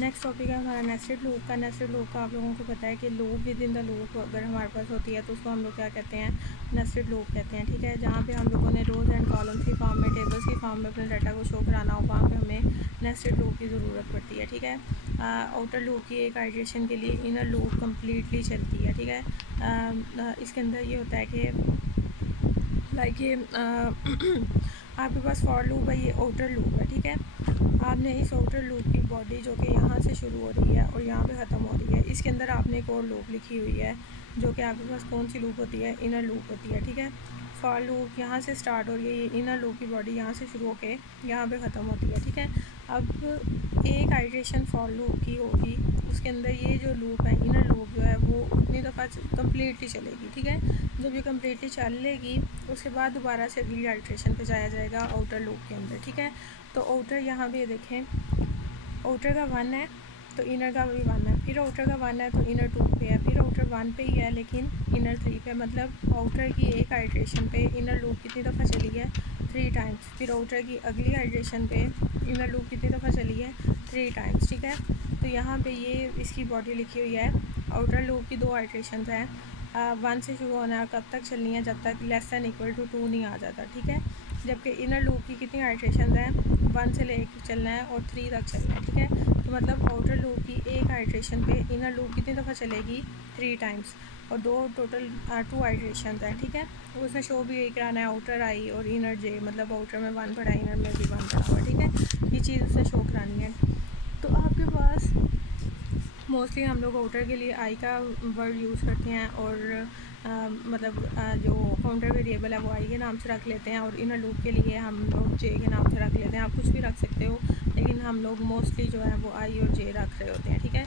Next topic है हमारा nested loop का। नेस्टेड लूप का आप लोगों को पता है कि loop with in the loop अगर हमारे पास होती है तो उसको हम लोग क्या कहते हैं, नेस्टेड लूप कहते हैं। ठीक है, जहाँ पे हम लोगों ने रोज़ एंड कॉलम्स की फॉर्म में, टेबल्स की फॉर्म में अपने डाटा को शो कराना हो, वहाँ पे हमें नेस्टेड लूप की ज़रूरत पड़ती है। ठीक है, आउटर लूप की एक आइट्रेशन के लिए इनर लूप कम्प्लीटली चलती है। ठीक है, इसके अंदर ये होता है कि लाइक ये आपके पास फॉर लूप है, ये आउटर लूप है। ठीक है, आपने इस आउटर लूप की बॉडी जो कि यहाँ से शुरू हो रही है और यहाँ पे ख़त्म हो रही है, इसके अंदर आपने एक और लूप लिखी हुई है जो कि आपके पास कौन सी लूप होती है, इनर लूप होती है। ठीक है, फॉर लूप यहाँ से स्टार्ट हो रही है, ये इनर लूप की बॉडी यहाँ से शुरू होके यहाँ पे ख़त्म होती है। ठीक है, अब एक आइट्रेशन फॉर लूप की होगी, उसके अंदर ये जो लूप है, इनर लूप जो है वो उतनी दफ़ा कम्प्लीटली चलेगी। ठीक है, जब ये कम्प्लीटली चलेगी उसके बाद दोबारा से अगली आइट्रेशन पे जाया जाएगा आउटर लूप के अंदर। ठीक है, तो आउटर यहाँ पे देखें, आउटर का 1 है तो इनर का भी 1 है, फिर आउटर का 1 है तो इनर 2 पे है, फिर आउटर 1 पे ही है लेकिन इनर 3 पे। मतलब आउटर की एक आइट्रेशन पे इनर लूप कितनी दफ़ा चली है, 3 टाइम्स। फिर आउटर की अगली आइट्रेशन पे इनर लूप कितनी दफ़ा चली है, 3 टाइम्स। ठीक है, तो यहाँ पे ये इसकी बॉडी लिखी हुई है। आउटर लूप की 2 आइट्रेशन हैं, 1 से शुरू होना है, कब तक चलनी है, जब तक लेस दैन इक्वल टू 2 नहीं आ जाता। ठीक है, जबकि इनर लूप की कितनी आइट्रेशन हैं, 1 से लेकर चलना है और 3 तक चलना है। ठीक है, तो मतलब आउटर लूप की एक आइट्रेशन पे इनर लूप कितनी दफ़ा चलेगी, 3 टाइम्स, और 2 टोटल 2 आइट्रेशन हैं। ठीक है, तो उसमें शो भी यही कराना है, आउटर आई और इनर जे, मतलब आउटर में 1 पड़ा, इनर में भी 1 पड़ा हुआ। ठीक है, ये चीज़ उससे शो करानी है। तो आपके पास मोस्टली हम लोग आउटर के लिए आई का वर्ड यूज़ करते हैं और मतलब जो काउंटर वेरिएबल है वो आई के नाम से रख लेते हैं, और इनर लूप के लिए हम लोग जे के नाम से रख लेते हैं। आप कुछ भी रख सकते हो लेकिन हम लोग मोस्टली जो है वो आई और जे रख रहे होते हैं। ठीक है,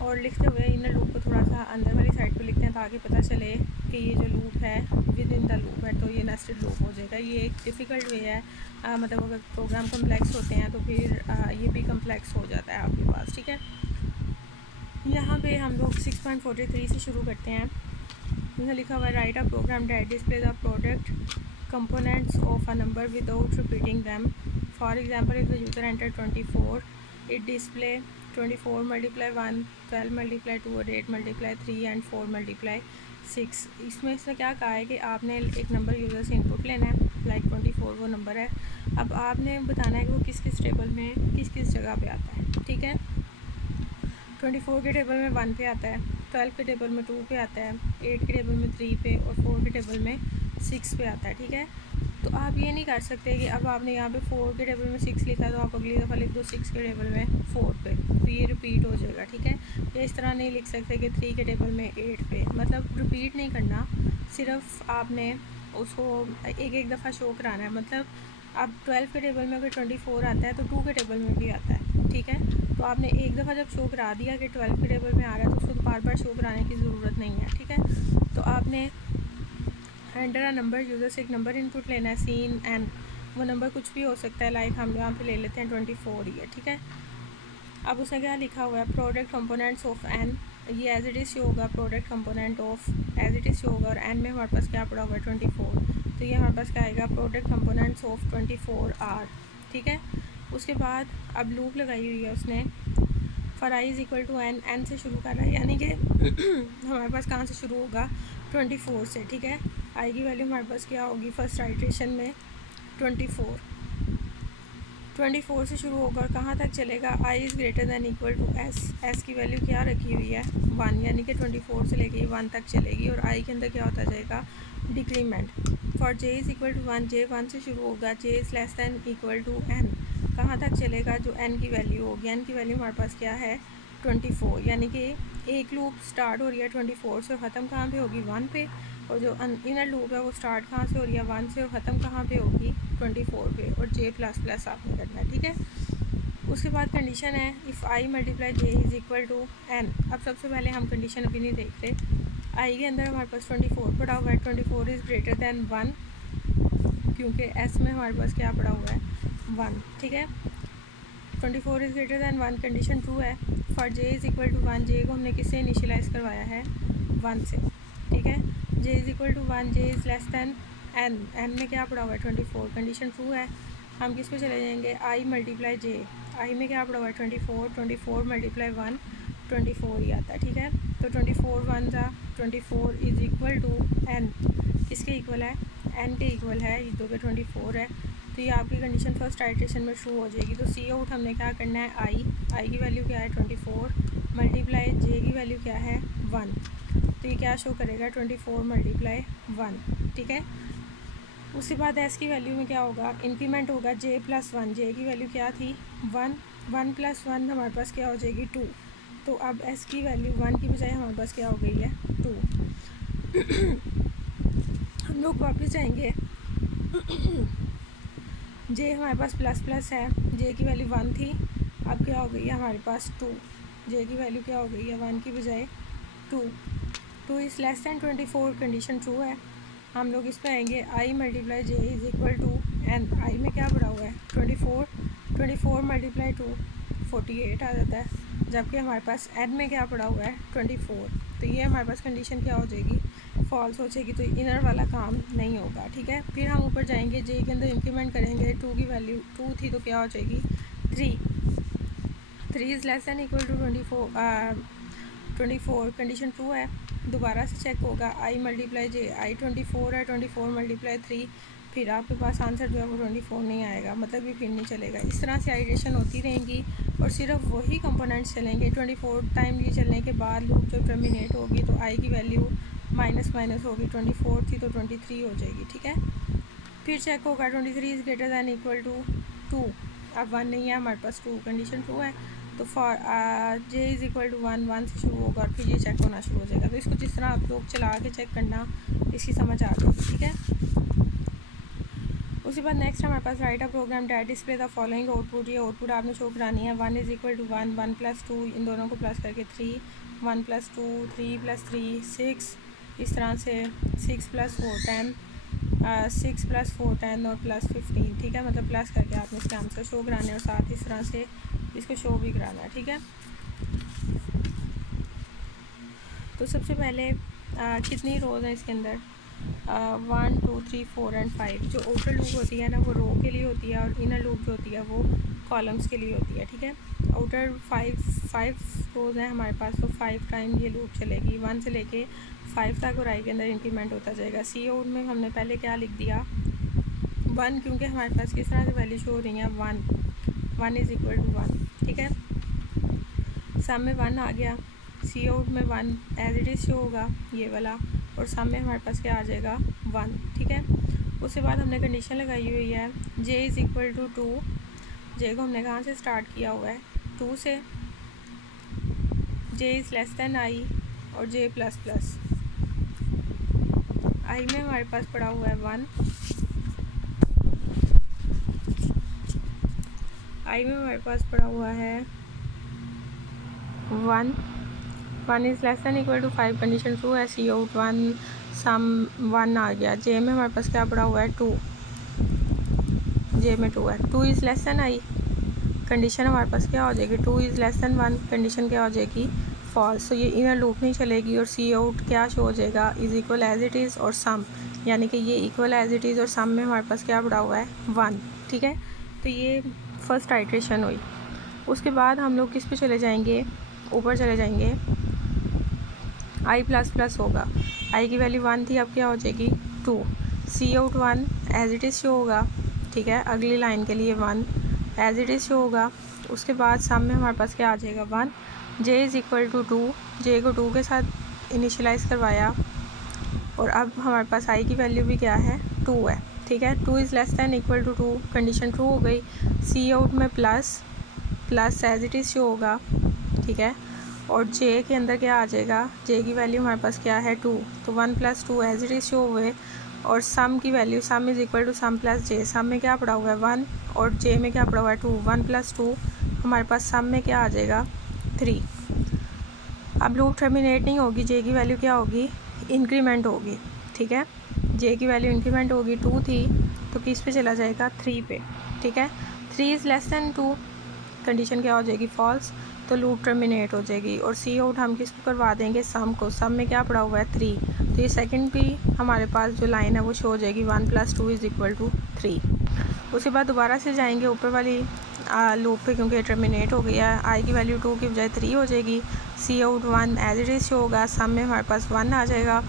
और लिखते हुए इनर लूप को थोड़ा सा अंदर वाली साइड पे लिखते हैं ताकि पता चले कि ये जो लूप है विद इन द लूप है, तो ये नेस्टेड लूप हो जाएगा। ये एक डिफ़िकल्ट वे है, मतलब अगर प्रोग्राम कम्प्लेक्स होते हैं तो फिर ये भी कम्प्लेक्स हो जाता है आपके पास। ठीक है, यहाँ पे हम लोग 6.43 से शुरू करते हैं। यहाँ लिखा हुआ है write a program that display the product components of a number without repeating them. For example if the user enter 24, it display 24 multiply 1, 12 multiply 2 और 8 मल्टीप्लाई 3 एंड 4 मल्टीप्लाई 6। इसमें इसने क्या कहा है कि आपने एक नंबर यूज़र से इनपुट लेना है, लाइक 24 वो नंबर है। अब आपने बताना है कि वो किस किस टेबल में किस किस जगह पे आता है। ठीक है, 24 के टेबल में 1 पे आता है, 12 के टेबल में 2 पे आता है, 8 के टेबल में 3 पे और 4 के टेबल में 6 पे आता है। ठीक है, तो आप ये नहीं कर सकते कि अब आपने यहाँ पे 4 के टेबल में 6 लिखा तो आप अगली दफ़ा लिख दो 6 के टेबल में 4 पे, तो ये रिपीट हो जाएगा। ठीक है, या इस तरह नहीं लिख सकते कि 3 के टेबल में 8 पे, मतलब रिपीट नहीं करना, सिर्फ आपने उसको एक एक दफ़ा शो कराना है। मतलब अब 12 के टेबल में अगर 24 आता है तो 2 के टेबल में भी आता है। ठीक है, तो आपने एक दफ़ा जब शो करा दिया कि 12 के टेबल में आ रहा है तो उसको बार बार शो कराने की ज़रूरत नहीं है। ठीक है, तो आपने एंटर अ नंबर, यूज़र से एक नंबर इनपुट लेना है, सीन एन, वो नंबर कुछ भी हो सकता है, लाइक हम यहाँ पे ले लेते हैं 24 ही है। ठीक है, अब उसने क्या लिखा हुआ है, प्रोडक्ट कंपोनेंट्स ऑफ एन, ये एज इट इज़ शो होगा, product component of as it is show होगा, और एन में हमारे पास क्या पड़ा हुआ है 24, तो ये हमारे पास क्या आएगा, प्रोडक्ट कंपोनेंट्स ऑफ 24 आर। ठीक है, उसके बाद अब लूप लगाई हुई है उसने, for I is equal to N, N से शुरू कर रहा है, यानी कि हमारे पास कहाँ से शुरू होगा, 24 से। ठीक है, आई की वैल्यू हमारे पास क्या होगी, फर्स्ट आइट्रेशन में 24 से शुरू होकर कहाँ तक चलेगा, i is greater than equal to s, s की वैल्यू क्या रखी हुई है 1, यानी कि 24 से लेके 1 तक चलेगी, और आई के अंदर क्या होता जाएगा, decrement. For J is equal to 1, j 1 से शुरू होगा, j is less than equal to n, कहाँ तक चलेगा, जो एन की वैल्यू होगी, एन की वैल्यू हमारे पास क्या है 24, यानी कि एक लूप स्टार्ट हो रही है 24 से और ख़त्म कहाँ पे होगी 1 पे, और जो इनर लूप है वो स्टार्ट कहाँ से हो रही है 1 से और ख़त्म कहाँ पे होगी 24 पे, और जे प्लस प्लस आपने करना है। ठीक है, उसके बाद कंडीशन है if I multiply J is equal to N. अब सबसे पहले हम कंडीशन अभी नहीं देख रहे, आई के अंदर हमारे पास 24 पड़ा हुआ है, 24 इज़ ग्रेटर दैन 1, क्योंकि एस में हमारे पास क्या पड़ा हुआ है 1। ठीक है, 24 is greater than 1, condition true है। For J is equal to 1, j को हमने किससे इनिशियलाइज़ करवाया है 1 से। ठीक है, j is equal to 1, j is less than n, n में क्या पड़ा हुआ है 24, कंडीशन ट्रू है। हम किस पे चले जाएंगे, आई मल्टीप्लाई जे, आई में क्या पड़ा हुआ है 24, 24 मल्टीप्लाई 1 24 ही आता है, ठीक है। तो 24 1 जा 24 इज इक्वल टू n, किसके इक्वल है, n के इक्वल है, ये 2 पे 24 है। तो ये आपकी कंडीशन फर्स्ट आइट्रेशन में ट्रू हो जाएगी। तो सी आउट हमने क्या करना है, आई की वैल्यू क्या है 24 मल्टीप्लाई जे की वैल्यू क्या है 1, तो ये क्या शो करेगा 24 मल्टीप्लाई 1, ठीक है। उसके बाद एस की वैल्यू में क्या होगा, इंक्रीमेंट होगा जे प्लस 1, जे की वैल्यू क्या थी 1, 1 प्लस 1 हमारे पास क्या हो जाएगी 2, तो अब एस की वैल्यू 1 की बजाय हमारे पास क्या हो गई है 2। हम लोग वापस जाएंगे, जे हमारे पास प्लस प्लस है, जे की वैल्यू 1 थी, अब क्या हो गई है हमारे पास 2, जे की वैल्यू क्या हो गई है 1 की बजाय 2, 2 is less than 24, condition true है। हम लोग इस पर आएंगे, i multiply J is equal to n, i में क्या पड़ा हुआ है 24, 24 मल्टीप्लाई 2 48 आ जाता है, जबकि हमारे पास एन में क्या पड़ा हुआ है 24, तो ये हमारे पास कंडीशन क्या हो जाएगी, फॉल्स हो जाएगी, तो इनर वाला काम नहीं होगा, ठीक है। फिर हम ऊपर जाएंगे, जे के अंदर इंक्रीमेंट करेंगे, 2 की वैल्यू 2 थी तो क्या हो जाएगी 3 is less than equal to 24 condition true है। दोबारा से चेक होगा, आई मल्टीप्लाई जे, आई 24 है, 24 मल्टीप्लाई 3, फिर आपके पास आंसर जो है वो 24 नहीं आएगा, मतलब ये फिर नहीं चलेगा। इस तरह से आइट्रेशन होती रहेंगी और सिर्फ वही कंपोनेंट्स चलेंगे। 24 टाइम ये चलने के बाद लूप जब टर्मिनेट होगी तो आई की वैल्यू माइनस माइनस होगी, 24 थी तो 23 हो जाएगी, ठीक है। फिर चेक होगा 23 is greater than equal to 2, अब 1 नहीं है हमारे पास 2, कंडीशन ट्रू है, तो for J is equal to 1, 1 से शुरू होगा और फिर ये चेक होना शुरू हो जाएगा। तो इसको जिस तरह आप लोग चला के चेक करना, इसकी समझ आ जाएगी, ठीक है। उसके बाद नेक्स्ट हमारे पास write a program that display the following output, ये आउटपुट आपने शो करानी है। 1 इज़ इक्वल टू 1, 1 प्लस 2, इन दोनों को प्लस करके 3, 1 प्लस 2, 3 प्लस 3 6, इस तरह से 6 प्लस 4 10, 6 प्लस 4 10 और प्लस 15, ठीक है। मतलब प्लस करके आपने इसके आंसर शो कराने और साथ इस तरह से इसको शो भी कराना है, ठीक है। तो सबसे पहले कितनी रोज़ हैं इसके अंदर, 1 2 3 4 एंड 5। जो आउटर लूप होती है ना वो रो के लिए होती है और इनर लूप जो होती है वो कॉलम्स के लिए होती है, ठीक है। आउटर 5 रोज़ हैं हमारे पास, तो 5 टाइम ये लूप चलेगी, 1 से लेके 5 तक और आई के अंदर इंक्रीमेंट होता जाएगा। सी आउट में हमने पहले क्या लिख दिया 1, क्योंकि हमारे पास किस तरह से वैल्यू शो हो रही है 1 इज़ इक्वल टू 1, ठीक है। सम में 1 आ गया, सी आउट में 1 एज इट इज़ शो होगा ये वाला, और सम में हमारे पास क्या आ जाएगा 1, ठीक है। उसके बाद हमने कंडीशन लगाई हुई है j is equal to 2, j को हमने कहाँ से स्टार्ट किया हुआ है 2 से, जे इज़ लेस दैन आई और जे प्लस प्लस, आई में हमारे पास पड़ा हुआ है 1, आई में हमारे पास पड़ा हुआ है 1 is less than equal to 5, condition true है। सी आउट 1, सम 1 आ गया। जे में हमारे पास क्या पड़ा हुआ है 2, जे में 2 है। 2 is less then I, condition हमारे पास क्या हो जाएगी 2 इज़ लेस दैन 1, कंडीशन क्या हो जाएगी फॉल्स, तो ये इनर लूप नहीं चलेगी और सी आउट क्या शो हो जाएगा is equal as it is और सम, यानी कि ये इक्वल एज इट इज़ और सम में हमारे पास क्या पड़ा हुआ है 1, ठीक है। तो ये फर्स्ट आइट्रेशन हुई। उसके बाद हम लोग किस पे चले जाएंगे, ऊपर चले जाएंगे, आई प्लस प्लस होगा, आई की वैल्यू 1 थी, अब क्या हो जाएगी 2, c out 1 as it is show होगा, ठीक है। अगली लाइन के लिए 1 एज इट इज़ शो होगा। उसके बाद सम में हमारे पास क्या आ जाएगा 1, j is equal to 2, j को 2 के साथ इनिशियलाइज़ करवाया और अब हमारे पास आई की वैल्यू भी क्या है 2 है, ठीक है। 2 is less than equal to 2, condition true हो गई। सी आउट में plus as it is show होगा, ठीक है। और जे के अंदर क्या आ जाएगा, जे की वैल्यू हमारे पास क्या है 2, तो 1 plus 2 as it is show हुए, और सम की value sum is equal to sum plus J, sum में क्या पड़ा हुआ है 1 और जे में क्या पड़ा हुआ है 2, 1 प्लस 2 हमारे पास सम में क्या आ जाएगा 3। अब लूप टर्मिनेट नहीं होगी, जे की वैल्यू क्या होगी इंक्रीमेंट होगी, ठीक है। जे की वैल्यू इंक्रीमेंट होगी, 2 थी तो किस पे चला जाएगा 3 पे, ठीक है। 3 इज़ लेस दैन 2, कंडीशन क्या हो जाएगी फॉल्स, तो लूप टर्मिनेट हो जाएगी। और सी आउट हम किसको करवा देंगे सम को, सम में क्या पड़ा हुआ है 3, तो ये सेकंड भी हमारे पास जो लाइन है वो शो हो जाएगी 1 प्लस 2 इज़ इक्वल टू 3। उसके बाद दोबारा से जाएंगे ऊपर वाली लूप पे क्योंकि टर्मिनेट हो गया है। आई की वैल्यू 2 की बजाय 3 हो जाएगी। C out 1 as it is show होगा, सम में हमारे पास 1 आ जाएगा।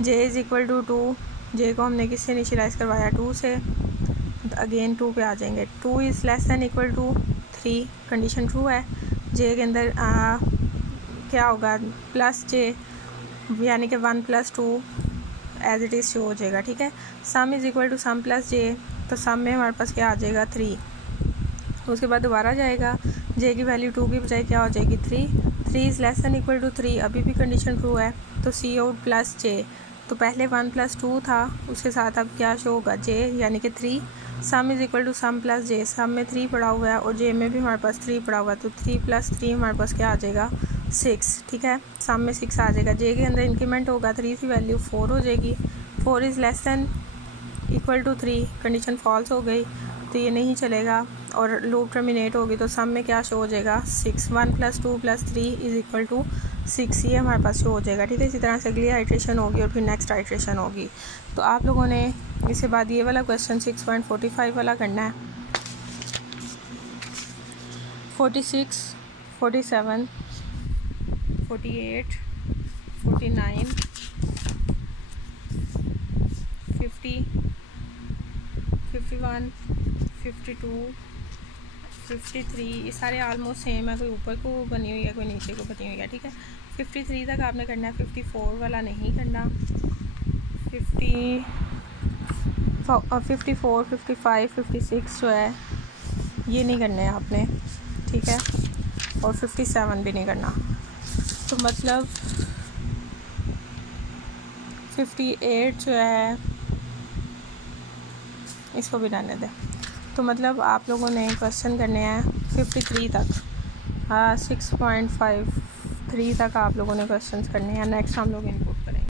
J is equal to 2, j को हमने किससे इनिशियलाइज़ करवाया 2 से, अगेन 2 पे आ जाएंगे। 2 is less than equal to 3, condition true है। जे के अंदर क्या होगा, प्लस जे, यानी कि 1 + 2 एज इट इज़ शो हो जाएगा, ठीक है। Sum is equal to sum plus J, तो सम में हमारे पास क्या आ जाएगा 3। उसके बाद दोबारा जाएगा, जे की वैल्यू 2 की बजाय क्या हो जाएगी 3। 3 is less than equal to 3, अभी भी कंडीशन ट्रू है। तो सी आउट प्लस जे, तो पहले 1 + 2 था, उसके साथ अब क्या शो होगा जे, यानी कि 3। Sum is equal to sum plus J, sum में 3 पड़ा हुआ है और जे में भी हमारे पास 3 पड़ा हुआ है, तो 3 + 3 हमारे पास क्या आ जाएगा 6, ठीक है। सम में 6 आ जाएगा। जे के अंदर इंक्रीमेंट होगा, 3 की वैल्यू 4 हो जाएगी। 4 is less than equal to 3, condition false हो गई, तो ये नहीं चलेगा और लूप टर्मिनेट होगी, तो सम में क्या शो हो जाएगा 6। 1 + 2 + 3 इज़ इक्वल टू 6, ये हमारे पास शो हो जाएगा, ठीक है। इसी तरह से अगली आइट्रेशन होगी और फिर नेक्स्ट आइट्रेशन होगी। तो आप लोगों ने इसके बाद ये वाला क्वेश्चन 6.45 वाला करना है। 46, 47, 48, 49, 50, 51, 52, 53, ये सारे ऑलमोस्ट सेम है, कोई ऊपर को बनी हुई है कोई नीचे को बनी हुई है, ठीक है। 53 तक आपने करना है, 54 वाला नहीं करना। 54, 55, 56 जो है ये नहीं करने हैं आपने, ठीक है, और 57 भी नहीं करना। तो मतलब 58 जो है इसको भी रहने दें। तो मतलब आप लोगों ने क्वेश्चन करने हैं 53 तक, 6.53 तक आप लोगों ने क्वेश्चंस करने हैं। नेक्स्ट हम लोग इनपुट करेंगे।